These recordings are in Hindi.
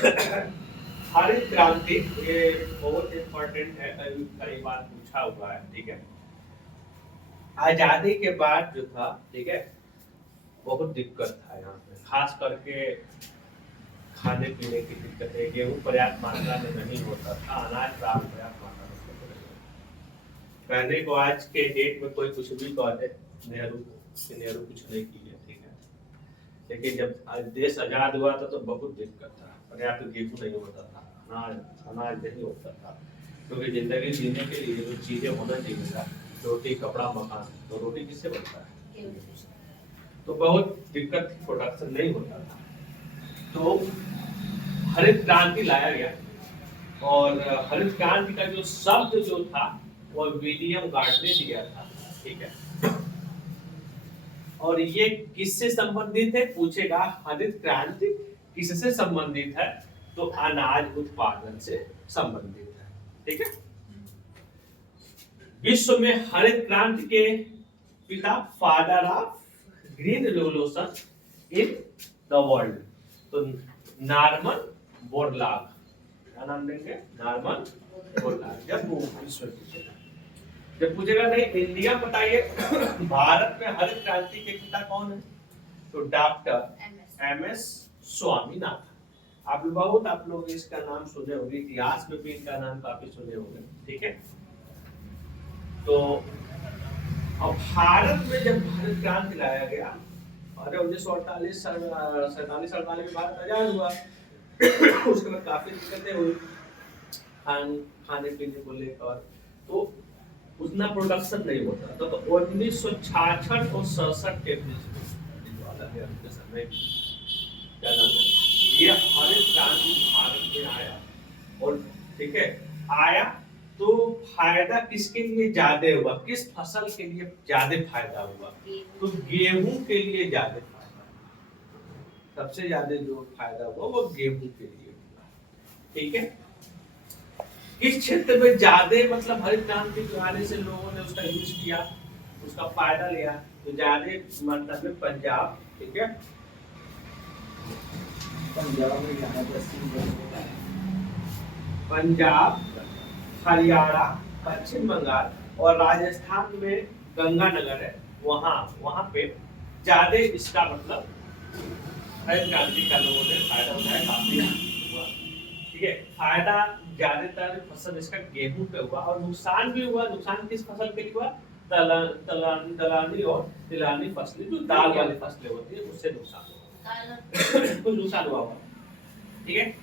हरित क्रांति ये बहुत इम्पोर्टेंट है, कई बार पूछा हुआ है। ठीक है, आजादी के बाद जो था, ठीक है, बहुत दिक्कत था यहाँ पे, खास करके खाने पीने की दिक्कत है। गेहूं पर्याप्त मात्रा में नहीं होता था, अनाज पर्याप्त मात्रा में नहीं होता था। कहने को आज के डेट में कोई कुछ भी कह दे, नेहरू कुछ नहीं किए, ठीक है, लेकिन जब आज देश आजाद हुआ था तो बहुत दिक्कत था, पर्याप्त गेहूं नहीं होता था, अनाज नहीं होता था, क्योंकि जिंदगी जीने के लिए जो चीजें होना चाहिए था, रोटी कपड़ा मकान, तो रोटी किससे बनता है, तो बहुत दिक्कत थी, प्रोडक्शन नहीं होता था। तो हरित क्रांति लाया गया, और हरित क्रांति का जो शब्द जो था वो विलियम गार्ड ने दिया था। ठीक है, और ये किससे संबंधित है पूछेगा, हरित क्रांति किससे संबंधित है, तो अनाज उत्पादन से संबंधित है। ठीक है, विश्व में हरित क्रांति के पिता, father of green revolution in the world, तो नॉर्मन बोरलॉग, क्या नाम देंगे, नॉर्मन बोरलॉग। जब पूछेगा नहीं इंडिया बताइए भारत में हरित क्रांति के पिता कौन है, तो डॉक्टर एम.एस. स्वामीनाथन। आप लोग इसका नाम सुने होंगे, इतिहास में भी इनका नाम काफी सुने होंगे। ठीक है, तो अब भारत में जब हरित क्रांति लाया गया, और 1948 47 में भारत आजाद हुआ उसके बाद काफी दिक्कतें हुई खाने पीने को लेकर, तो उतना प्रोडक्शन नहीं होता था। तो 1966 और 67 के बीच समय क्या नाम है, ये हरित क्रांति भारत में आया, और ठीक है आया तो फायदा किसके लिए ज्यादा हुआ, किस फसल के लिए ज्यादा फायदा हुआ, तो गेहूं के लिए ज्यादा फायदा, सबसे ज्यादा जो फायदा हुआ वो गेहूं के लिए हुआ। ठीक है, इस क्षेत्र में ज्यादा मतलब हरित क्रांति के आने से लोगों ने उसका यूज किया, उसका फायदा लिया, तो ज्यादा मतलब में पंजाब, ठीक है, पंजाब, हरियाणा, पश्चिम बंगाल और राजस्थान में गंगानगर है, वहां पे ज्यादा इसका मतलब हरित क्रांति का लोगों ने फायदा उठाया, काफी हुआ। ठीक है, फायदा ज्यादातर फसल इसका गेहूं पे हुआ, और नुकसान भी हुआ। नुकसान किस फसल के लिए हुआ, दलानी और तिलानी फसलें, जो दाल वाली फसलें होती है, उससे नुकसान हुआ, कुछ नुकसान हुआ। ठीक है,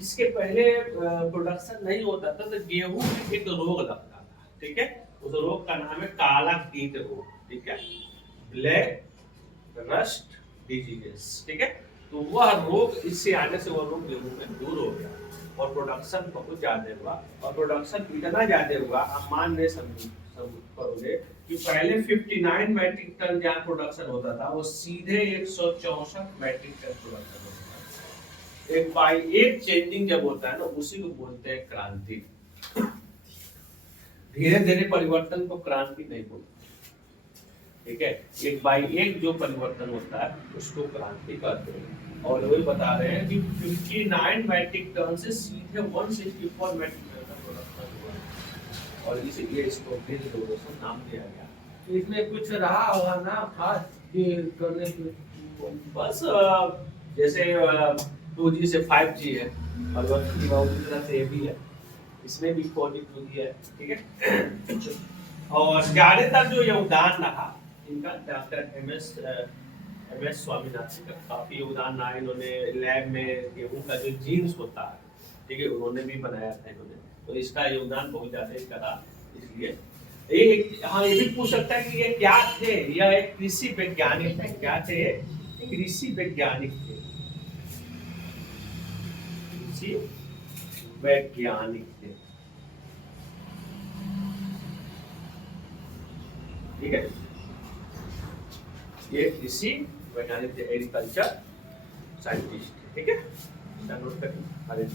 इसके पहले प्रोडक्शन नहीं होता था, तो गेहूं में एक रोग लगता था। ठीक है, उस रोग का नाम है काला कीट रोग। ठीक है, ब्लैक रस्ट डिजीज। ठीक है, तो वह रोग, इससे आने से वह रोग गेहूं में दूर हो गया, और प्रोडक्शन बहुत ज्यादा हुआ, और प्रोडक्शन इतना ज्यादा हुआ, आप मान ले करोगे कि पहले 59 मैट्रिक टन जहाँ प्रोडक्शन होता था, वो सीधे 164 मैट्रिक टन प्रोडक्शन होता था। एक बाई एक चेंजिंग जब होता है ना, उसी को बोलते हैं क्रांति। धीरे धीरे परिवर्तन को क्रांति नहीं बोलते। ठीक है, एक बाई एक जो परिवर्तन होता है उसको क्रांति कहते हैं, और वही बता रहे हैं कि 59 मैट्रिक टन से सीधे 164 मैट्रिक टन का प्रोडक्शन हुआ, और इसलिए इसको ग्रीन रेवोल्यूशन नाम दिया गया। तो इसमें कुछ रहा होगा ना खास करने के, बस जैसे 2G से 5G है, परिवर्तन की उसी तरह से ये भी है, इसमें भी 4G 2G है। ठीक है, और ज्यादातर जो योगदान रहा इनका डॉक्टर एम.एस. स्वामीनाथन का काफी योगदान रहा। इन्होंने लैब में गेहूं का जो जीन्स होता है, ठीक है, उन्होंने भी बनाया था इन्होंने, तो इसका योगदान बहुत ज्यादा इसका रहा। इसलिए ये भी पूछ सकता है कि ये क्या थे, यह एक कृषि वैज्ञानिक थे। क्या थे, कृषि वैज्ञानिक थे, कृषि वैज्ञानिक थे। ठीक है, ये कृषि वैज्ञानिक थे, एग्रीकल्चर साइंटिस्ट। ठीक है, नोट करें।